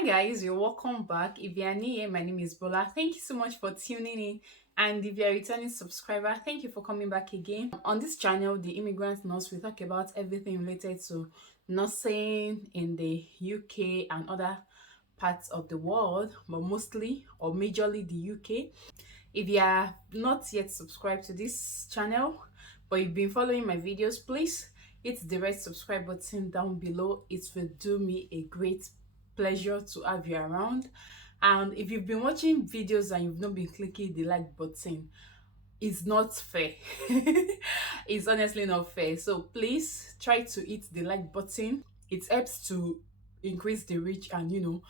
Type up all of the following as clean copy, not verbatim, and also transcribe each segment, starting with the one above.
Hi guys, you're welcome back. If you are new here, my name is Bola. Thank you so much for tuning in. And if you're a returning subscriber, thank you for coming back again. On this channel, The Immigrant Nurse, we talk about everything related to nursing in the UK and other parts of the world, but mostly or majorly the UK. If you are not yet subscribed to this channel, but you've been following my videos, please hit the red subscribe button down below. It will do me a great pleasure to have you around. And if you've been watching videos and you've not been clicking the like button, it's not fair. It's honestly not fair. So please try to hit the like button. It helps to increase the reach and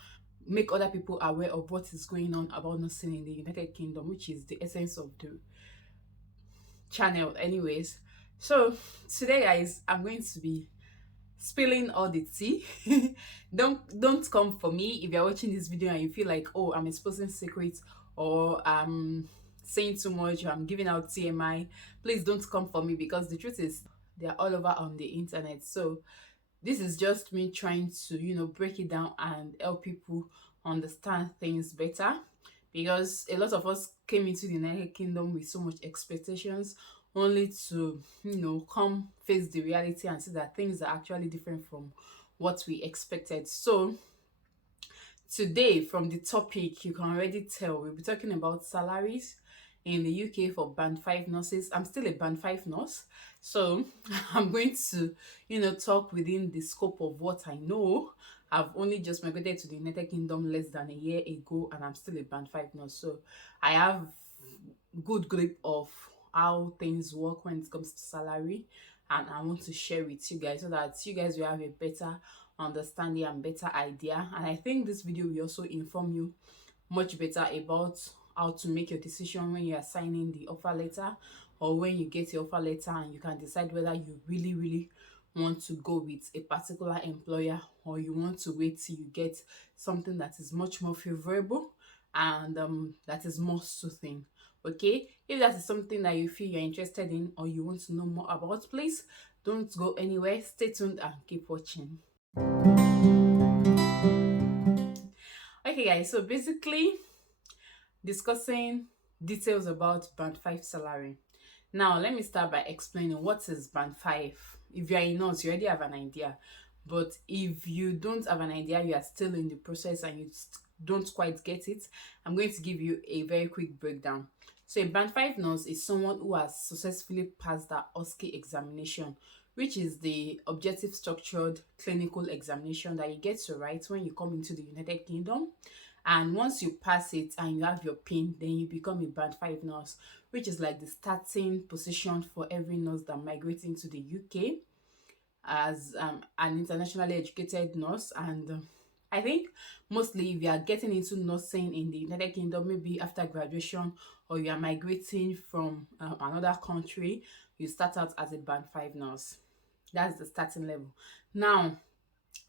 make other people aware of what is going on about nursing in the United Kingdom, which is the essence of the channel anyways. So today guys, I'm going to be spilling all the tea. Don't come for me if you're watching this video and you feel like, oh, I'm exposing secrets or I'm saying too much or I'm giving out TMI. Please don't come for me, because the truth is they're all over on the internet. So this is just me trying to break it down and help people understand things better, because a lot of us came into the United Kingdom with so much expectations, only to come face the reality and see that things are actually different from what we expected. So today, from the topic, you can already tell we'll be talking about salaries in the UK for band 5 nurses. I'm still a band 5 nurse, so I'm going to talk within the scope of what I know. I've only just migrated to the United Kingdom less than a year ago, and I'm still a band 5 nurse, so I have good grip of how things work when it comes to salary, and I want to share with you guys so that you guys will have a better understanding and better idea. And I think this video will also inform you much better about how to make your decision when you are signing the offer letter, or when you get your offer letter and you can decide whether you really want to go with a particular employer, or you want to wait till you get something that is much more favorable and that is more soothing. Okay, if that is something that you feel you're interested in or you want to know more about, please don't go anywhere. Stay tuned and keep watching. Okay guys, so basically discussing details about band 5 salary. Now let me start by explaining what is band 5. If you are a nurse, you already have an idea, but if you don't have an idea, you are still in the process and you don't quite get it, I'm going to give you a very quick breakdown. So a band 5 nurse is someone who has successfully passed the OSCE examination, which is the objective structured clinical examination that you get to write when you come into the United Kingdom. And once you pass it and you have your PIN, then you become a band 5 nurse, which is like the starting position for every nurse that migrates into the UK as an internationally educated nurse. And I think mostly if you are getting into nursing in the United Kingdom, maybe after graduation, or you are migrating from another country, you start out as a band 5 nurse. That's the starting level. Now,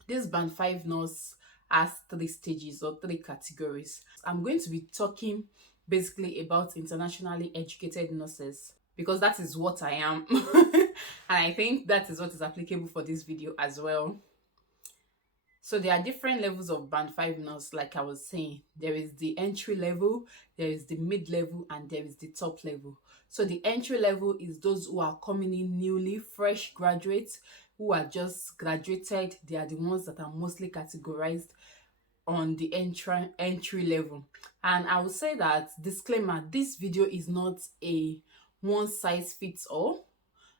this band 5 nurse has 3 stages or 3 categories. I'm going to be talking basically about internationally educated nurses, because that is what I am. And I think that is what is applicable for this video as well. So there are different levels of band 5 nurse, like I was saying. There is the entry level, there is the mid level, and there is the top level. So the entry level is those who are coming in newly, fresh graduates who are just graduated. They are the ones that are mostly categorized on the entry level. And I will say that, disclaimer, this video is not a one size fits all.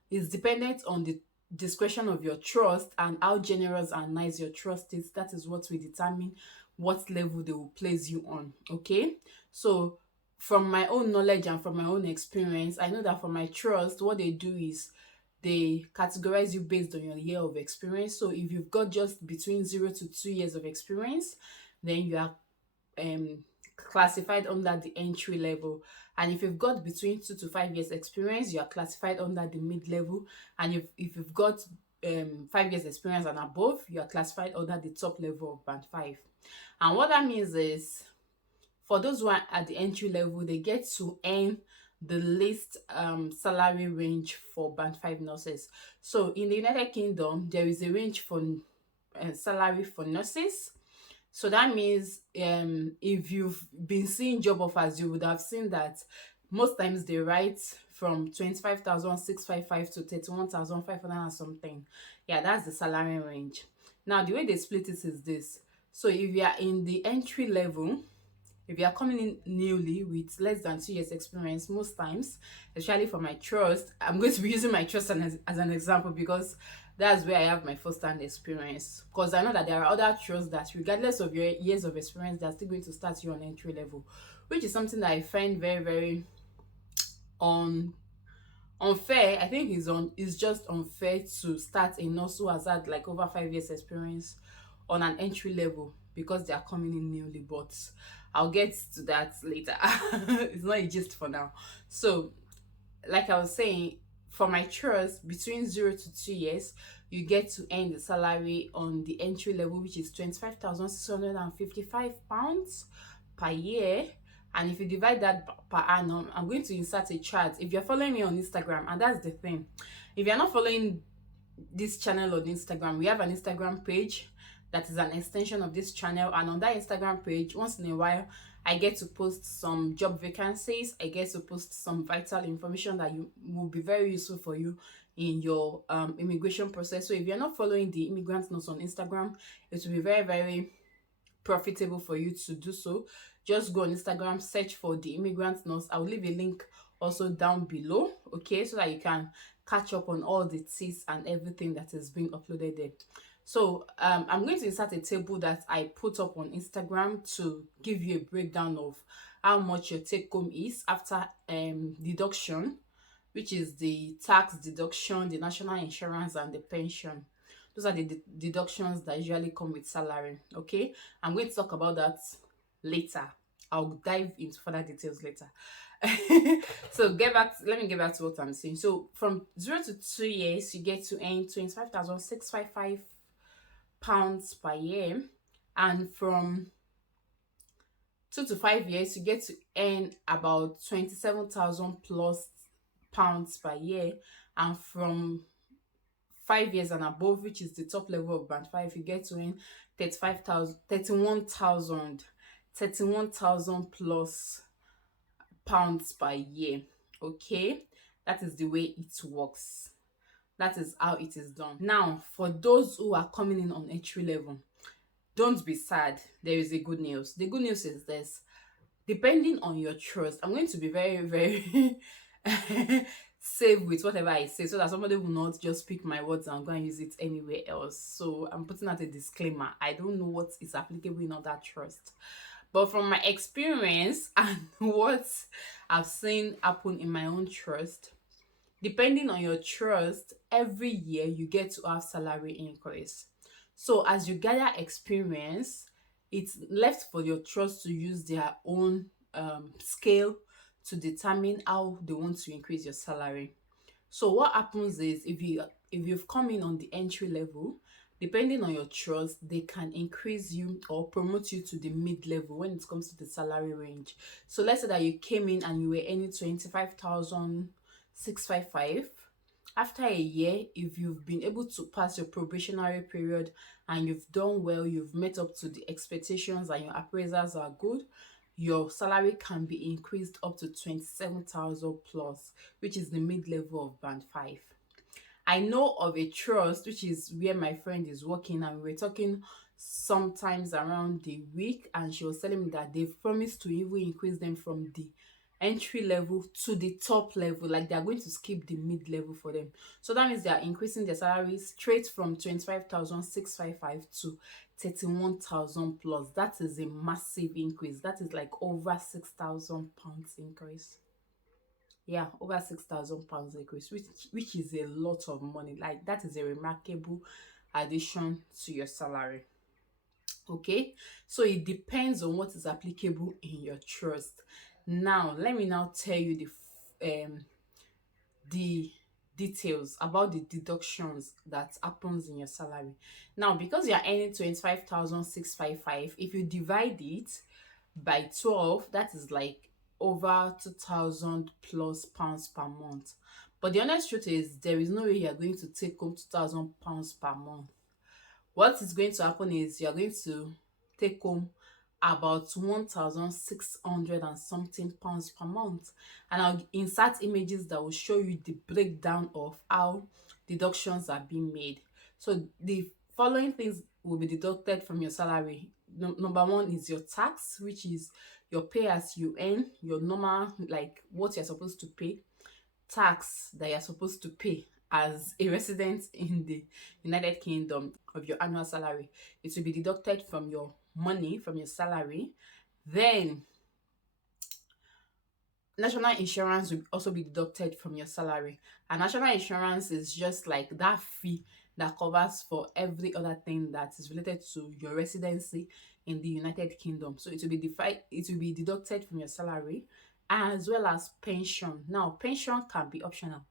It's dependent on the discretion of your trust and how generous and nice your trust is. That is what will determine what level they will place you on. Okay, so from my own knowledge and from my own experience, I know that for my trust, what they do is they categorize you based on your year of experience. So if you've got just between 0 to 2 years of experience, then you are classified under the entry level. And if you've got between 2 to 5 years experience, you are classified under the mid level. And if you've got 5 years experience and above, you are classified under the top level of band 5. And what that means is, for those who are at the entry level, they get to earn the least salary range for band 5 nurses. So in the United Kingdom, there is a range for salary for nurses. So that means if you've been seeing job offers, you would have seen that most times they write from 25,655 to 31,500 and something. Yeah, that's the salary range. Now the way they split it is this. So if you are in the entry level, if you are coming in newly with less than 2 years experience, most times, especially for my trust, I'm going to be using my trust as an example because that's where I have my first hand experience. Because I know that there are other trusts that, regardless of your years of experience, they're still going to start you on entry level, which is something that I find very, very un unfair. I think it's just unfair to start a nurse who has had like over 5 years experience on an entry level because they are coming in newly, but I'll get to that later. It's not a gist for now. So like I was saying, for my trust, between 0 to 2 years, you get to earn the salary on the entry level, which is £25,655 per year. And if you divide that per annum, I'm going to insert a chart. If you're following me on Instagram, and that's the thing, if you're not following this channel on Instagram, we have an Instagram page that is an extension of this channel, and on that Instagram page, once in a while, I get to post some job vacancies. I get to post some vital information that you will be very useful for you in your immigration process. So if you're not following the immigrant notes on Instagram, it will be very, very profitable for you to do so. Just go on Instagram, search for the immigrant nurse. I'll leave a link also down below, okay, so that you can catch up on all the tips and everything that is being uploaded there. So I'm going to insert a table that I put up on Instagram to give you a breakdown of how much your take home is after deduction, which is the tax deduction, the national insurance, and the pension. Those are the deductions that usually come with salary. Okay, I'm going to talk about that later. I'll dive into further details later. So let me get back to what I'm saying. So from 0 to 2 years, you get to earn £25,655 per year, and from 2 to 5 years, you get to earn about 27,000 plus pounds per year, and from 5 years and above, which is the top level of band 5, you get to earn 35,000, 31,000, 31,000 plus pounds per year. Okay, that is the way it works. That is how it is done. Now, for those who are coming in on entry level, don't be sad. There is a good news. The good news is this: depending on your trust, I'm going to be very, very safe with whatever I say so that somebody will not just pick my words and go and use it anywhere else. So I'm putting out a disclaimer. I don't know what is applicable in other trust. But from my experience and what I've seen happen in my own trust, depending on your trust, every year you get to have salary increase. So as you gather experience, it's left for your trust to use their own scale to determine how they want to increase your salary. So what happens is, if you've come in on the entry level, depending on your trust, they can increase you or promote you to the mid level when it comes to the salary range. So let's say that you came in and you were earning 25,655. After a year, if you've been able to pass your probationary period and you've done well, you've met up to the expectations and your appraisals are good, your salary can be increased up to 27,000 plus, which is the mid level of band 5. I know of a trust, which is where my friend is working, and we were talking sometimes around the week, and she was telling me that they've promised to even increase them from the entry level to the top level, like they are going to skip the mid level for them. So that means they are increasing their salary straight from 25,655 to 31,000 plus. That is a massive increase. That is like over £6,000 increase. Yeah, over £6,000 increase, which is a lot of money. Like, that is a remarkable addition to your salary. Okay, so it depends on what is applicable in your trust. Now let me now tell you the details about the deductions that happens in your salary. Now, because you are earning 25,655, if you divide it by 12, that is like over 2,000 plus pounds per month. But the honest truth is, there is no way you are going to take home 2,000 pounds per month. What is going to happen is you are going to take home about 1,600 and something pounds per month. And I'll insert images that will show you the breakdown of how deductions are being made. So the following things will be deducted from your salary. Number one is your tax, which is your pay as you earn, your normal, like what you're supposed to pay, tax that you're supposed to pay as a resident in the United Kingdom of your annual salary. It will be deducted from your money, from your salary. Then national insurance will also be deducted from your salary. And national insurance is just like that fee that covers for every other thing that is related to your residency in the United Kingdom. So it will be deducted from your salary, as well as pension. Now, pension can be optional.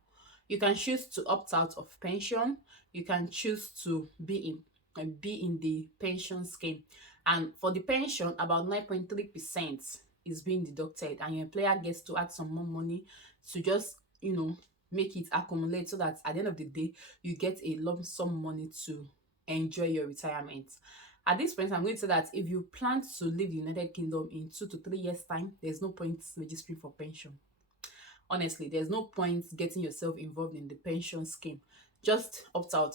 You can choose to opt out of pension. You can choose to be in the pension scheme. And for the pension, about 9.3% is being deducted, and your employer gets to add some more money to just, make it accumulate, so that at the end of the day, you get a lump sum money to enjoy your retirement. At this point, I'm going to say that if you plan to leave the United Kingdom in 2 to 3 years' time, there's no point registering for pension. Honestly, there's no point getting yourself involved in the pension scheme. Just opt out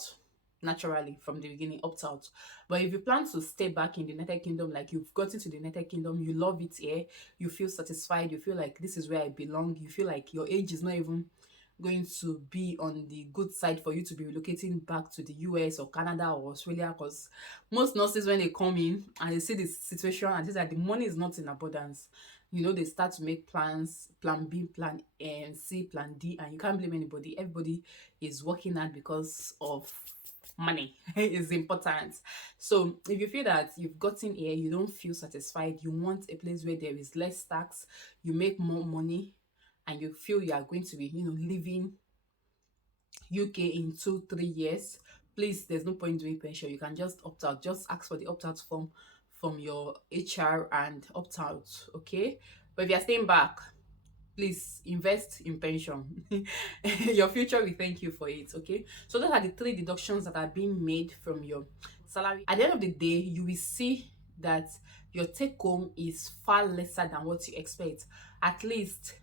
naturally from the beginning, opt out. But if you plan to stay back in the United Kingdom, like you've gotten to the United Kingdom, you love it here, you feel satisfied, you feel like this is where I belong, you feel like your age is not even going to be on the good side for you to be relocating back to the US or Canada or Australia, because most nurses, when they come in and they see this situation and see that the money is not in abundance, they start to make plans, plan B, plan C, plan D, and you can't blame anybody. Everybody is working hard because of money is important. So if you feel that you've gotten here, you don't feel satisfied, you want a place where there is less tax, you make more money, and you feel you are going to be, living UK in 2 3 years, please, there's no point doing pension. You can just opt out. Just ask for the opt out form from your HR and opt out. Okay. But if you're staying back, please invest in pension. Your future will thank you for it. Okay. So those are the three deductions that are being made from your salary. At the end of the day, you will see that your take home is far lesser than what you expect, at least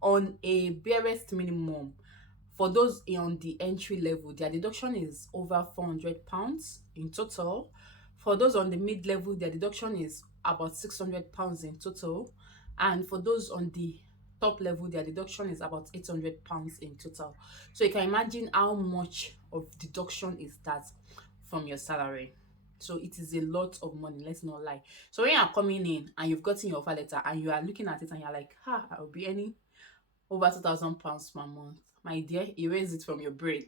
on a barest minimum. For those on the entry level, their deduction is over £400 in total. For those on the mid level, their deduction is about £600 in total. And for those on the top level, their deduction is about £800 in total. So you can imagine how much of deduction is that from your salary. So it is a lot of money, let's not lie. So when you are coming in and you've gotten your offer letter and you are looking at it and you're like, I'll be earning over £2,000 per month. My dear, erase it from your brain.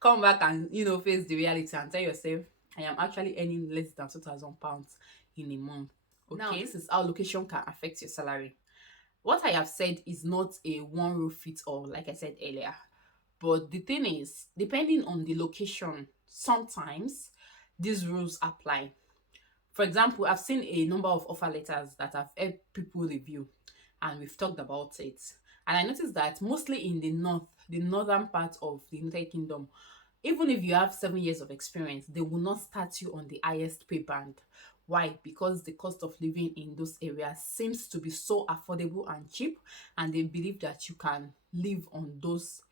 Come back and face the reality and tell yourself, I am actually earning less than £2,000 in a month. Okay, now this is how location can affect your salary. What I have said is not a one rule fits all, like I said earlier. But the thing is, depending on the location, sometimes these rules apply. For example, I've seen a number of offer letters that I've helped people review, and we've talked about it. And I noticed that mostly in the northern part of the United Kingdom, even if you have 7 years of experience, they will not start you on the highest pay band. Why? Because the cost of living in those areas seems to be so affordable and cheap, and they believe that you can live on those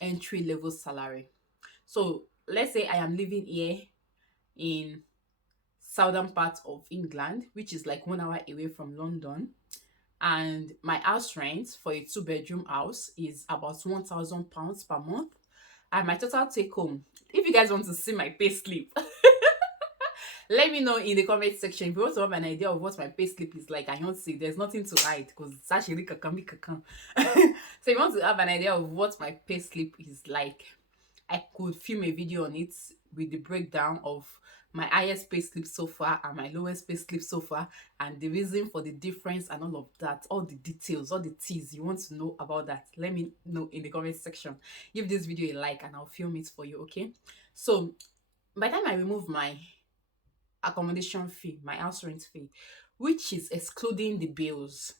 entry level salary. So let's say I am living here in southern part of England, which is like 1 hour away from London, and my house rent for a 2 bedroom house is about £1,000 per month, and my total take home, if you guys want to see my pay slip, let me know in the comment section. If you want to have an idea of what my pay slip is like, I don't see, there's nothing to hide because it's actually kakami kakan. So if you want to have an idea of what my pay slip is like, I could film a video on it with the breakdown of my highest pay slip so far and my lowest pay slip so far, and the reason for the difference and all of that, all the details, all the teas you want to know about that. Let me know in the comment section. Give this video a like and I'll film it for you. Okay, so by the time I remove my accommodation fee, my house rent fee, which is excluding the bills,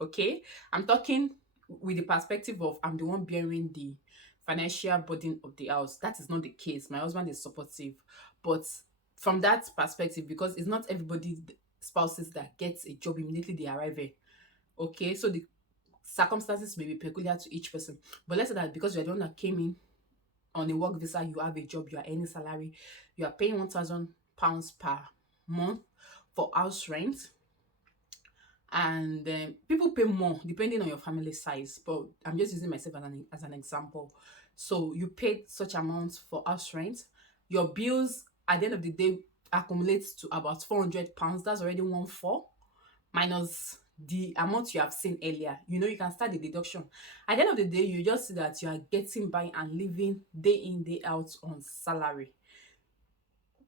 okay, I'm talking with the perspective of I'm the one bearing the financial burden of the house. That is not the case. My husband is supportive, but from that perspective, because it's not everybody spouses that gets a job immediately they arrive here. Okay, so the circumstances may be peculiar to each person. But let's say that because you're the one that came in on a work visa, you have a job, you are earning salary, you are paying £1,000 per month for house rent, and people pay more depending on your family size. But I'm just using myself as an example. So you paid such amounts for house rent, your bills at the end of the day accumulates to about £400. That's already 1 4 minus the amount you have seen earlier. You know, you can start the deduction. At the end of the day, you just see that you are getting by and living day in, day out on salary.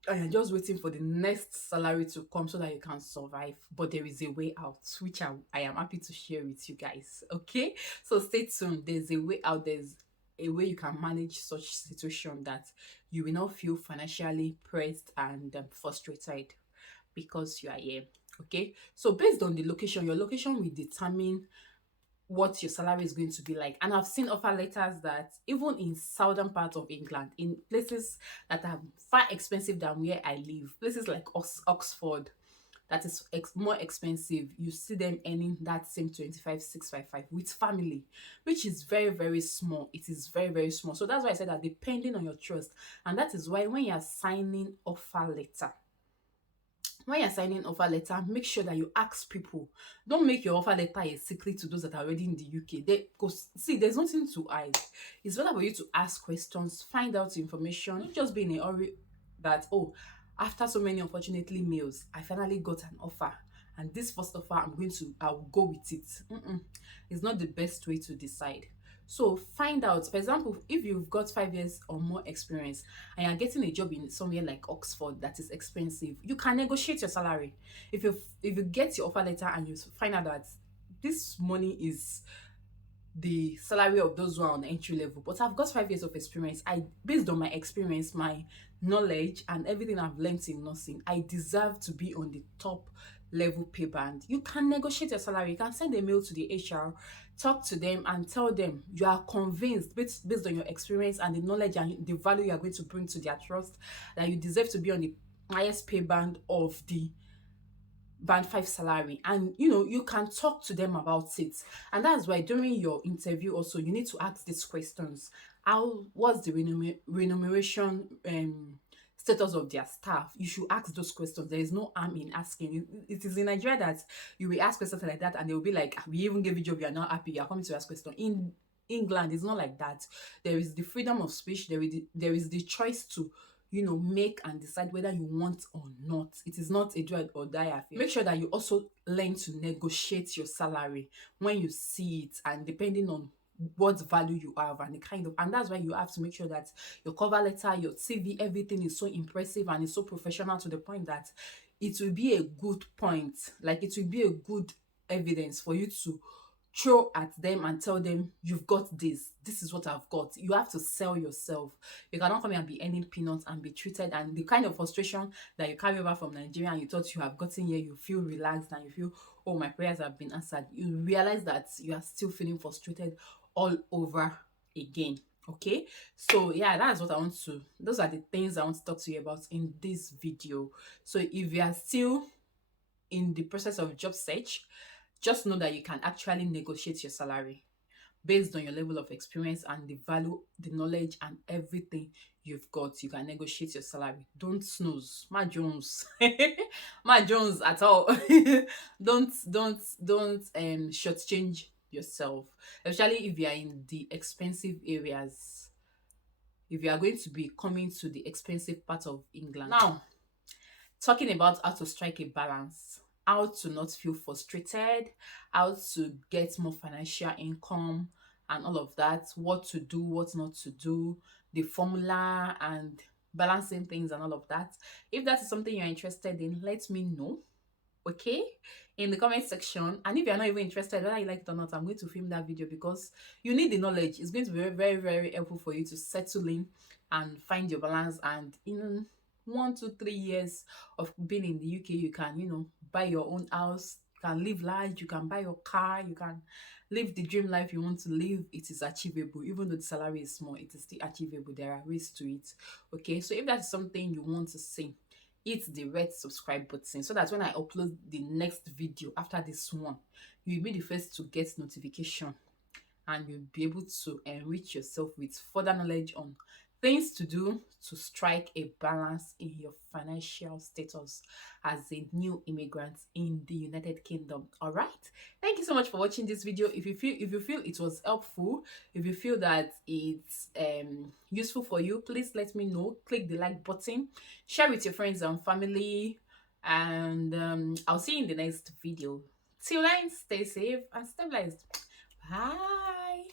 And you're just waiting for the next salary to come so that you can survive. But there is a way out, which I am happy to share with you guys. Okay? So stay tuned. There's a way out. There's a way you can manage such situation that you will not feel financially pressed and frustrated because you are here. Okay, so based on the location, your location will determine what your salary is going to be like. And I've seen offer letters that even in southern parts of England, in places that are far expensive than where I live, places like Oxford, that is more expensive, you see them earning that same 25,655 with family, which is very, very small. It is very, very small. So that's why I said that depending on your trust. And that is why when you're signing offer letter, when you're signing offer letter, make sure that you ask people. Don't make your offer letter a secret to those that are already in the UK. Because see, there's nothing to hide. It's better for you to ask questions, find out information. Don't just be in a hurry that, oh, after so many unfortunately mails, I finally got an offer. And this first offer, I'll go with it. It's not the best way to decide. So find out, for example, if you've got 5 years or more experience and you're getting a job in somewhere like Oxford that is expensive, you can negotiate your salary. If you get your offer letter and you find out that this money is the salary of those who are on entry level, but I've got 5 years of experience, I based on my experience, my knowledge and everything I've learned in nursing, I deserve to be on the top level pay band. You can negotiate your salary. You can send a mail to the HR, talk to them and tell them you are convinced based on your experience and the knowledge and the value you are going to bring to their trust that you deserve to be on the highest pay band of the band 5 salary. And you know, you can talk to them about it. And that's why during your interview also you need to ask these questions. What's the remuneration status of their staff? You should ask those questions. There is no harm in asking. It is in Nigeria that you will ask questions like that and they will be like, "Ah, we even gave you a job, you are not happy, you are coming to ask questions." In England, it's not like that. There is the freedom of speech. There is the choice to, you know, make and decide whether you want or not. It is not a do or die affair. Make sure that you also learn to negotiate your salary when you see it, and depending on what value you have and the kind of, and that's why you have to make sure that your cover letter, your CV, everything is so impressive and is so professional to the point that it will be a good point, like it will be a good evidence for you to throw at them and tell them you've got this is what I've got. You have to sell yourself. You cannot come here and be earning peanuts and be treated, and the kind of frustration that you carry over from Nigeria and you thought you have gotten here, you feel relaxed and you feel, oh, my prayers have been answered. You realize that you are still feeling frustrated all over again. Okay, so yeah, that's what I want to, those are the things I want to talk to you about in this video. So if you are still in the process of job search, just know that you can actually negotiate your salary based on your level of experience and the value, the knowledge, and everything you've got. You can negotiate your salary. Don't snooze, Ma Jones, Ma Jones at all. Don't shortchange yourself, especially if you are in the expensive areas. If you are going to be coming to the expensive part of England now, talking about how to strike a balance, how to not feel frustrated, how to get more financial income, and all of that, what to do, what not to do, the formula, and balancing things, and all of that. If that is something you're interested in, let me know, okay, in the comment section. And if you're not even interested, whether you like it or not, I'm going to film that video because you need the knowledge. It's going to be very, very, very helpful for you to settle in and find your balance. And in 1 to 3 years of being in the UK, you can, you know, buy your own house, you can live large, you can buy your car, you can live the dream life you want to live. It is achievable. Even though the salary is small, it is still achievable. There are ways to it. Okay, so if that's something you want to see, hit the red subscribe button so that when I upload the next video after this one, you'll be the first to get notification, and you'll be able to enrich yourself with further knowledge on things to do to strike a balance in your financial status as a new immigrant in the United Kingdom. All right. Thank you so much for watching this video. If you feel it was helpful, if you feel that it's useful for you, please let me know. Click the like button, share with your friends and family, and I'll see you in the next video. Till then, stay safe and stay blessed. Bye.